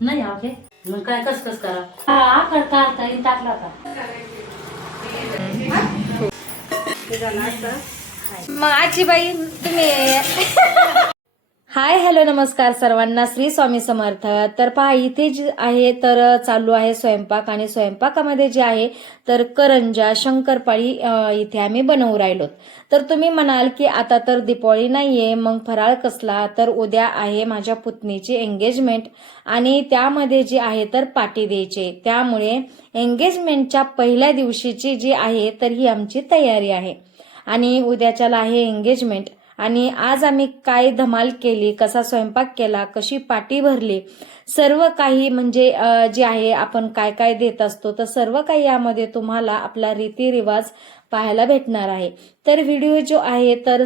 नाही ओके मग काय कस कस करा आकड काढता येईल टाकला का मग आजीबाई तुम्ही हाय हॅलो नमस्कार सर्वांना श्री स्वामी समर्थ. तर पहा इथे जे आहे तर चालू आहे स्वयंपाक आणि स्वयंपाकामध्ये जे आहे तर करंजा शंकरपाळी इथे आम्ही बनवू राहिलो. तर तुम्ही म्हणाल की आता तर दिवाळी नाहीये मग फराळ कसला, तर उद्या आहे माझ्या पुतणीची एंगेजमेंट आणि त्यामध्ये जी आहे तर पार्टी द्यायची. त्यामुळे एंगेजमेंटच्या पहिल्या दिवशीची जी आहे तर ही आमची तयारी आहे आणि उद्याच्याला आहे एंगेजमेंट. आणि आज आम्ही काय धमाल केली, कसा स्वयंपाक केला, कशी पाटी भरली, सर्व काही म्हणजे जे आहे आपण काय काय देत असतो तर सर्व काही यामध्ये तुम्हाला आपला रीतिरिवाज पाहायला भेटणार आहे. तर व्हिडिओ जो आहे तर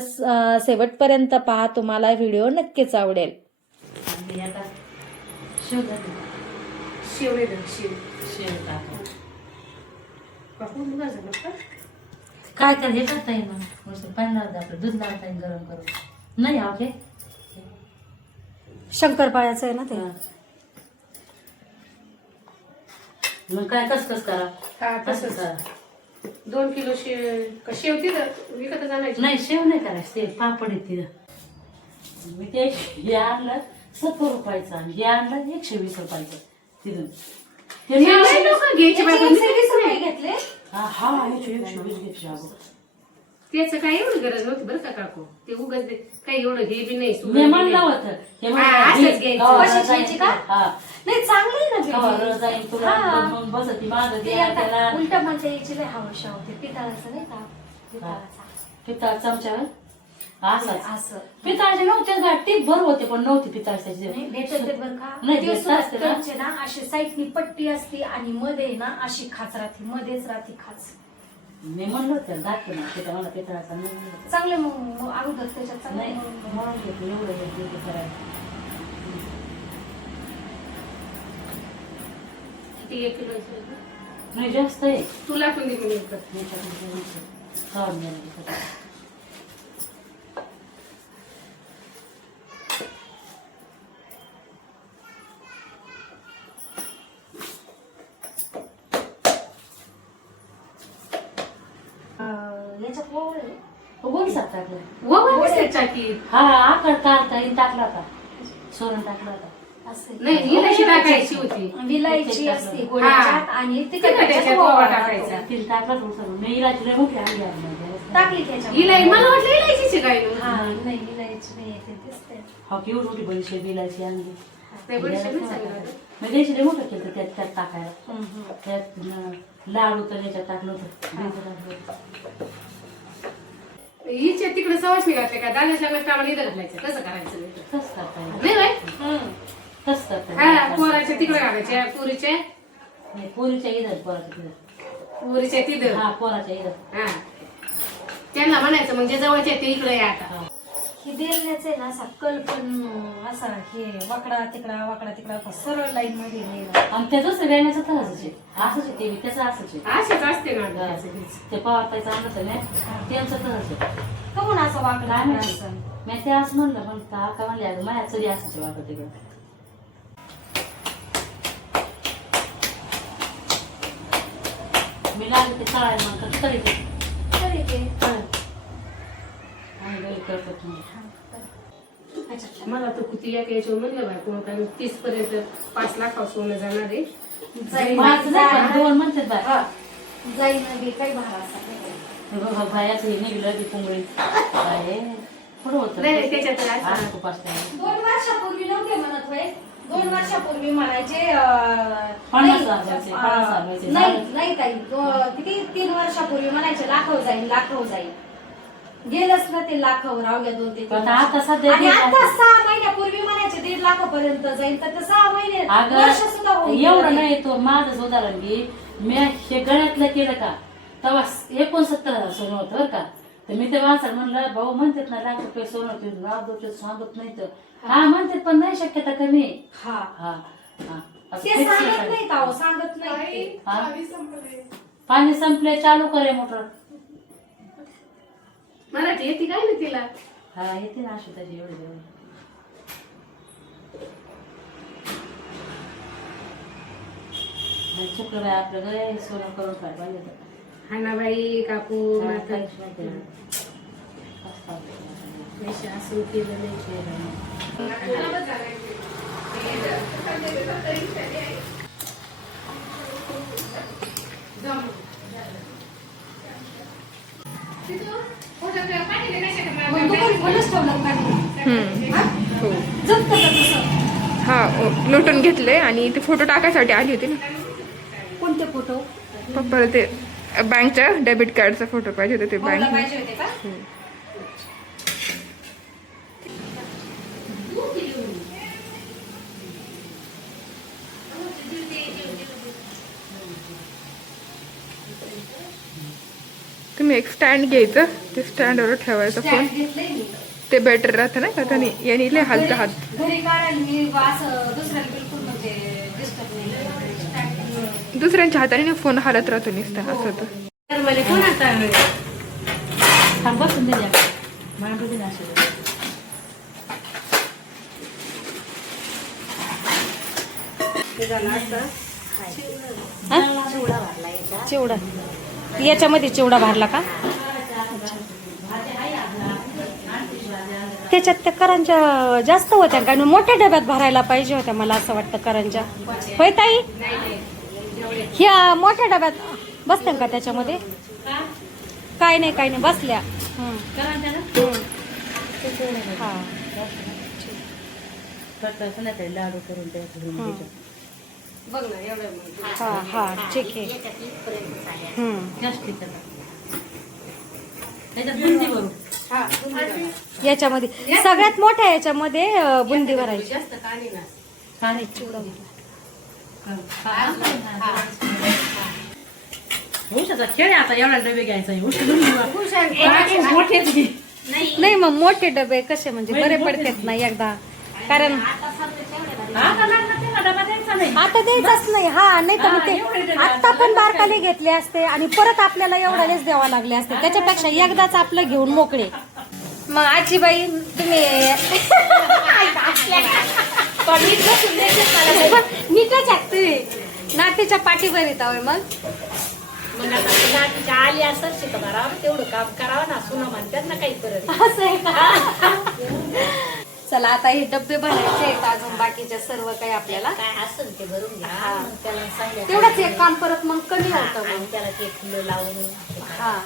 शेवटपर्यंत पहा, तुम्हाला व्हिडिओ नक्कीच आवडेल. काय कर हे करता येईल म्हणून पाणी आपलं दूध लावता येईल गरम करून नाही ओके शंकरपाळ्याचं आहे ना ते. मग काय कस कस करा तसंच करा. 2 किलो शेव तिथं विकत आणायची. नाही शेव नाही करायचं ते पापड येते मी ते हे आणलं 70 रुपयाचं आणि हे आणलं 120 रुपयाचं तिथून ते घ्यायचे घेतले. हा 120 घेतले अगो त्याचं काही एवढी गरज नव्हती बरं का काकू. ते उगाच काही एवढं हे बी नाही मी म्हणलं होतं हे असंच घ्यायचं. कशाची घ्यायची का? नाही चांगलं आहे ना जाईल तुला मग बसती माझं त्याला उलट म्हणजे याची लय हवशा होते पितळाचं नाही का, पितळ चमच्यावर असं पितळाचे नव्हते का टीप भर होते पण नव्हती पितळाचे भेटत बरं का. नाही, ते भेटत असते ना. त्यांचे ना अशी साईडनी पट्टी असते आणि मध्ये ना अशी खाच राहते, मध्येच राहते खाच. मी म्हणलं होतं घातलं ना पितळ मला पितळाचा नाही म्हणलं. चांगले मग अगोदर त्याच्यात नाही चांगले म्हणून घेतो एवढं घेतो करायचं किती 1 किलो नाही जास्त आहे तुला पण दे मी विकत. याच्यात ओळ आहे. बोल टाकलं वगैरे बसते टाकीत. हा आकड काढता येईल टाकला का सोडून टाकला का असं नाही इलायची टाकायची होती. विलायची असते गोळ्याच्यात आणि तिखटाच्यात तिखटाच्यात ओवा ओवा टाकायचा. टाकायचा. तिला टाकला थोडं मी इलाची लय मोठी आली टाकली त्याच्यात. इलाई मला वाटलं इलायचीची काय हा नाही विलायची नाही ते दिसते. हा केवढी मोठी बडीशे इलायची आणली ते बडीशेप नाही सांगितलं. मी द्यायची लय मोठं केलं त्यात त्यात टाकायला त्यात लाडू तर त्याच्यात टाकलं होतं हिच्या तिकडे सवाशणी घातले का दादाच्या लग्नात आम्हाला इथं घालायचं. कसं करायचं नाही तसं करता येईल नाही बाई. तसं करता हा येईल पोराच्या तिकडे घालायच्या पुरीच्या नाही, पोरीच्या इथं पोराच्या इथं पुरीच्या तिथं. हा पोराच्या इथं हा त्यांना म्हणायचं म्हणजे जवळच्या ते इकडे या आता. ही बेलण्याच आहे ना असा कल पण असा हे वाकडा तिकडा सरळ लाईन मध्ये लिहिला. आणि त्याच सगळ्यांचं तसंच आहे असंच आहे ते बी त्याचं असंच आहे असेच असते ना. ते पवारतायचं आणलं नाही त्यांचं तसंच आहे कमून असं वाकडा काय तिकडा माहिती असं. मी ते असं म्हणलं पण का म्हणले अगं माझ्या चरी असायचे वाटत तिकडं मी लागले ते कळाय म्हणतात तरी ते तरी ते आणि घरी करतात नाही मला तर किती याच्यावर म्हणलं बाय कोण काय 30 पर्यंत 5 लाखावर सोनं जाणार आहे. माझं नाही पण दोन म्हणतात बाय जाईन बी काही भार असा बघा बायाचं हे निघलं ती पुंगळी काय थोडं होतं नाही त्याच्यात असं. आज खूप असतं 2 वर्षापूर्वी नव्हते म्हणत होय. 2 वर्षापूर्वी म्हणायचे 50,000 चे, 50,000 चे. नाही ताई किती 3 वर्षापूर्वी म्हणायचे लाखावर जाईल गेलंच ना ते लाखावर अवघ्या 2 ते 3 पण आता सध्या आणि ते- आता 6 महिन्यापूर्वी म्हणायचे 1.5 लाखापर्यंत जाईल तर 6 महिने वर्ष सुद्धा अगं होऊन एवढं गेलं नाही तो माझंच उदाहरण घे मी हे गळ्यातलं केलं का तेव्हा 69,000 सोनं होतं बरं का. तर मी ते माणसाला म्हणलं भाऊ म्हणतात ना लाख रुपये सोनं होते नाव सांगत नाही तर हा म्हणतात पण नाही शक्यता कमी हा हा हा असं ते fix आहे सांगत सगळं. नाहीत अहो सांगत नाही ते. हा? पाणी संपले चालू करे मोटर मराठी येते काय ना तिला. हा येते ना अशी त्याची एवढी चक्र बाई आपलं घर सोनं करून काय पाहिजे तर. हा ना बाई काकू काय आता काहीच माहिती नाही. पस्तावा केला. पैसे असून केलं नाही. हा लुटून घेतले आणि ते फोटो टाकायसाठी आली होती ना. कोणते फोटो पप्पाला ते बँकच्या डेबिट कार्डचा फोटो पाहिजे होते ते बँक. पाहिजे होते का? तुम्ही एक स्टँड घ्यायचं ते स्टँडवर ठेवायचा फोन. घेतलंय मी. ते बेटर राहतं ना का त्याने याने लय हालतं हात. घरी काढायला मी असं दुसऱ्याला बिलकुल म्हणजे डिस्टर्ब नाही. दुसऱ्यांच्या हाताने फोन हालत राहतो नुसता असं होतं. तर मला कोण आता थांब बसून दे मांडू दे ना अशी. ते झालं असतं. चिवडा याच्यामध्ये चिवडा भरला का? त्याच्यात त्या करंजा जास्त होत्या का? मोठ्या डब्यात भरायला पाहिजे होत्या मला असं वाटतं करंजा. होय ताई? ह्या मोठ्या डब्यात बसत्या का त्याच्यामध्ये? काय नाही काय नाही बसल्या. हा लाडू करून द्यायचं. बघ ना एवढं हा हा ठीक आहे. त्याच्यात बुंदी भरू. याच्यामध्ये सगळ्यात मोठ्या याच्यामध्ये बुंदी भरायची. जास्त काढी ना. खाणे चिवडा भरा. उशाचा खेळ आहे आता. एवढा डबे घ्यायचा मोठे नाही मग मोठे डबे कसे म्हणजे बरे पडतात ना एकदा. कारण आता द्यायचंच नाही. हा नाही तर मग ते आता पण बारकाले घेतले असते आणि परत आपल्याला एवढ्यालेच द्यावा लागले असते. त्याच्यापेक्षा एकदाच आपलं घेऊन मोकळे. मग आजीबाई तुम्ही नीटच आहे नातीच्या पाठीवर येत आहोत. मग आली असं शिकवणार तेवढं काम करावं ना. सुना म्हणतात ना काही परत. असं आहे का? चला आता हे डब्बे भरायचे आहेत अजून बाकीच्या सर्व काही आपल्याला काय असेल ते भरून घ्या. त्याला सांगा तेवढंच एक काम परत मग कमी होतं. मग त्याला ते फुलं लावून. हा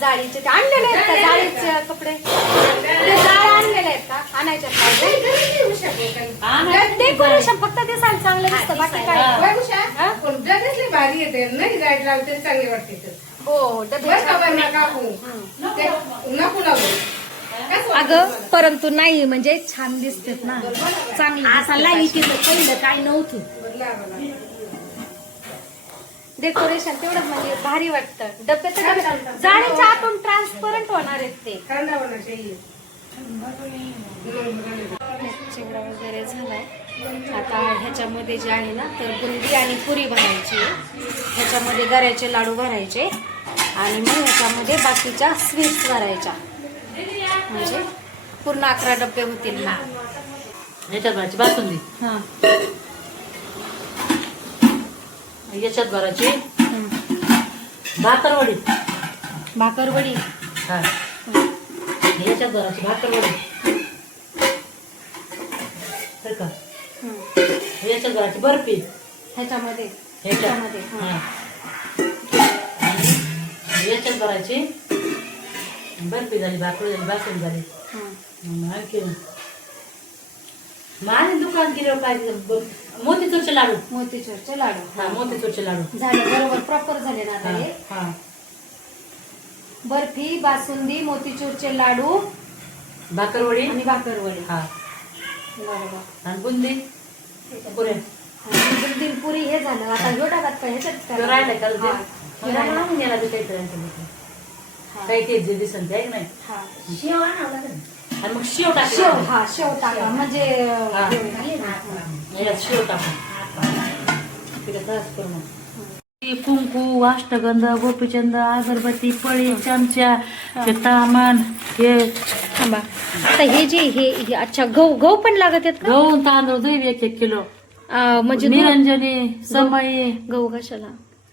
जाळीचे ते आणलेले आहेत का? जाळीचे कपडे ते जाळ आणलेले आहेत का? आणायचे डेकोरेशन फक्त ते चांगलं दिसतं बाकी काय. भारी येते नाही जायला लावते चांगले वाटते. हो डबे नको लावू. अगं परंतु नाही म्हणजे छान दिसतात ना. चांगली पहिलं काय नव्हतं. डेकोरेशन तेवढंच म्हणजे भारी वाटतं. डब्याचं जाळीच्या आतून ट्रान्सपरंट होणार आहेत ते. चिवडा वगैरे झालाय. आता ह्याच्यामध्ये जे आहे ना तर बुंदी आणि पुरी भरायची. ह्याच्यामध्ये गऱ्याचे लाडू भरायचे आणि मग ह्याच्यामध्ये बाकीच्या स्वीट्स भरायच्या. म्हणजे पूर्ण 11 डबे होतील ना. याच्यात भरायची बासुंदी. हा याच्यात भरायची भाकरवडी. भाकरवडी. हा याच्यात भरायची भाकरवडी. तर का याच्यात भरायची बर्फी. ह्याच्यामध्ये ह्याच्यामध्ये हा. आणि याच्यात भरायची बर्फी झाली. भाकरी झाली. बासुंदी झाली. हा. आणखी माझे दुकान गेल्यावर काय मोतीचूरचे लाडू. मोतीचूरचे लाडू. हा मोतीचूरचे लाडू झाले बरोबर प्रॉपर झाले ना आता हे. हा बर्फी बासुंदी मोतीचूरचे लाडू भाकरवडी आणि भाकरवडी. हा बरोबर. आणि बुंदी पुऱ्या. बुंदी पुरी हे झालं. आता ह्यो डब्यात काय ह्याच्यात राहिलं का हा. गेला काहीतरी काही काही जे दिसन ते नाही. हा. शेव आणावं लागेल. आणि मग शेव टाक. शेव. हा शेव टाका म्हणजे हा. हे होईल. याच्यात शेव टाकून तिला त्रास करू नका. कुंकू अष्टगंध गोपीचंद अगरबत्ती पळी चमचा ते तामान हे थांबा. आता हे जे हे अच्छा गहू गहू पण लागत आहेत का? गहू तांदूळ दूध 1-1 किलो. म्हणजे निरंजनी समय गहू कशाला?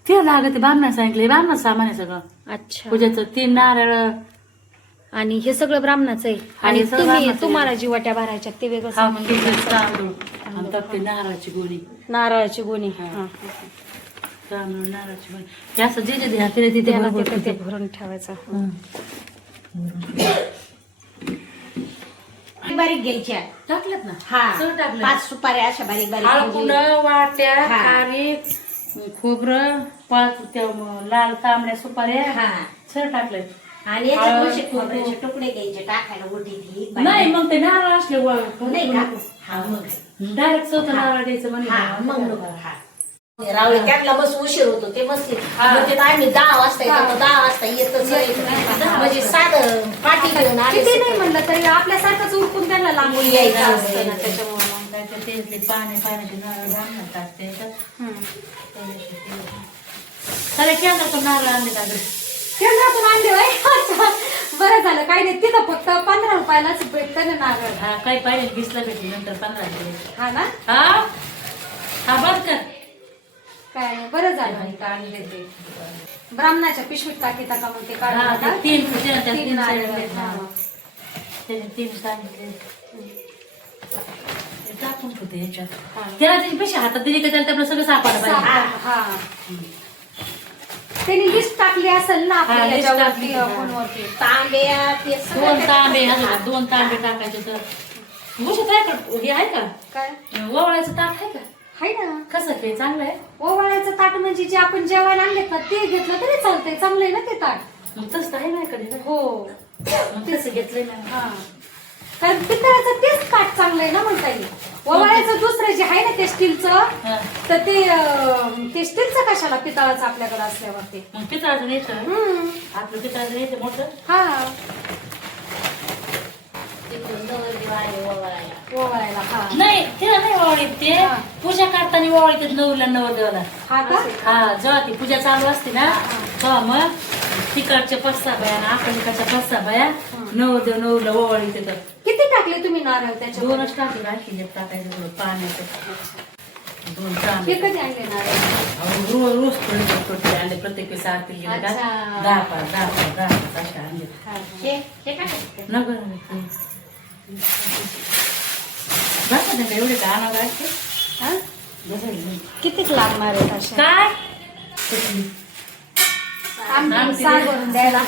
ते लागत बामणा सांगितले, बामणा सामान आहे सगळं अच्छा. पूजेचं. 3 नारळ आणि हे सगळं ब्राह्मणाचं आहे. आणि हे सगळं तुम्ही ब्राह्मणाचं तुम्हाला जी वाट्या भरायच्या ते वेगळं सामान. तांदूळ आणि त्यात ते नारळाची गोणी, नारळाची गोणी. तांदूळ नारळाची गोणी हे असं जे जे द्या तिथे तिथे त्याला भरपूर ते तिथे. भरून ठेवायचं. बारीक घ्यायच्या टाकलेत ना हा सगळं टाकलं. 5 सुपाऱ्या अशा बारीक बारीक हळकुंड, घ्यायच्या. वाट्या, हा. खारीक, खोबरं, 5 त्या लाल तांबड्या सुपाऱ्या हा सगळं टाकलंय. आणि याच्यात हळद, असे खोबऱ्याचे तुकडे घ्यायचे टाकायला ओटीत नाही मग ते नारळ असले नाही का हा मग डायरेक्ट स्वतः नारळ द्यायचं म्हणजे हा मग नको. हा रावळे त्यातला बस उशीर होतो ते बसते हा. म्हणजे आम्ही 10 वाजता येतो 10 वाजता येतच म्हणजे साधं पाठी घेऊन आले किती नाही म्हणलं तरी आपल्यासारखंच उरकून त्यांना लांबून यायचं असतं ना त्याच्यामुळे. तेल पाण्याचे नारळ घालून टाकते सगळे केंद्रातून नारळ आणले का गं? केंद्रातून आणले होय? अच्छा. बरं झालं काही नाही. तिथं फक्त 15 रुपयालाच भेटतं ना नारळ. हा काही पाहिजे 20ला भेटली नंतर 15 दिले. हा ना. हा हा बंद कर. काय बरं झालं आणले ते. ब्राह्मणाच्या पिशवीत टाकीता का मग ते हा काढून ते टाका. 3 तीन नारळ. हा. त्याने 3 सांगितले ते टाकून होते याच्यात. त्याला त्याची पैसे हातात दिली का त्याला आपलं सगळं सापडलं पाहिजे. हा. त्यांनी लिस्ट टाकली असेल ना आपल्या हा, list याच्यावरती, टाकली, हा. फोनवरती. तांब्या ते 2 तांबे अजून 2 तांबे टाकायचे तर गोष्ट आहे का हे आहे का काय ओवाळायचं ताट आहे का हाय ना. कसं ते चांगलं आहे ओवाळ्याचं ताट म्हणजे जे आपण जेवायला आणलेत ना ते घेतलं तरी चालतंय. चांगलं आहे ना ते ताट. मग तसं आहे माझ्याकडे हो. मग तसं घेतलंय ना. हा. कारण पितळाचं तेच ताट चांगलं आहे ना म्हणता येईल. ओवाळ्याचं दुसरं जे आहे ना ते स्टीलचं, हा. तर ते स्टीलचं कशाला पितळाचं आपल्याकडे असल्यावरती. मग पितळाचं न्यायचं आपलं पितळाचं न्यायचं मोठं. हा. ओवाळायला. हा. नाही ते नाही ओवाळीत ते हा. पूजा करताना ओवाळीत नवरीला नवरदेवाला. हा का. हा जेव्हा ती पूजा चालू असते ना तेव्हा मग तिकडच्या 5-6 बाया आणि आपल्याकडच्या 5-6 बाया नवरदेव नवरीला ओवाळीत येतात. किती टाकले तुम्ही नारळ त्याच्या? 2च टाकले आणखी एक टाकायचं थोडं पाण्याचं 2 तांबे. हे कधी आणले नारळ? रोज रोज थोडे आणले प्रत्येक वेळेस आरती गेले का अच्छा. 10 अशा आणले. हे काय नगर एवढे का आणावं लागते हा? कितीक लागणार आहेत अशा? काय आमटी साग भरून द्यायला.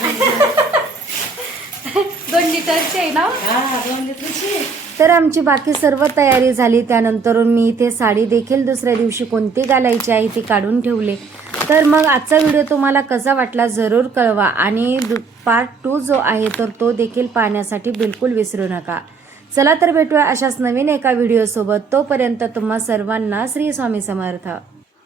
2 लिटरची आहे ना. हा 2 लिटरची. तर आमची बाकी सर्व तयारी झाली. त्यानंतर मी इथे साडी देखील दुसऱ्या दिवशी कोणती घालायची आहे ती काढून ठेवले. तर मग आजचा व्हिडिओ तुम्हाला कसा वाटला जरूर कळवा आणि पार्ट 2 जो आहे तर तो देखील पाहण्यासाठी बिलकुल विसरू नका. चला तर भेटूया अशाच नवीन एका व्हिडिओसोबत. तोपर्यंत तुम्हा सर्वांना श्री स्वामी समर्थ.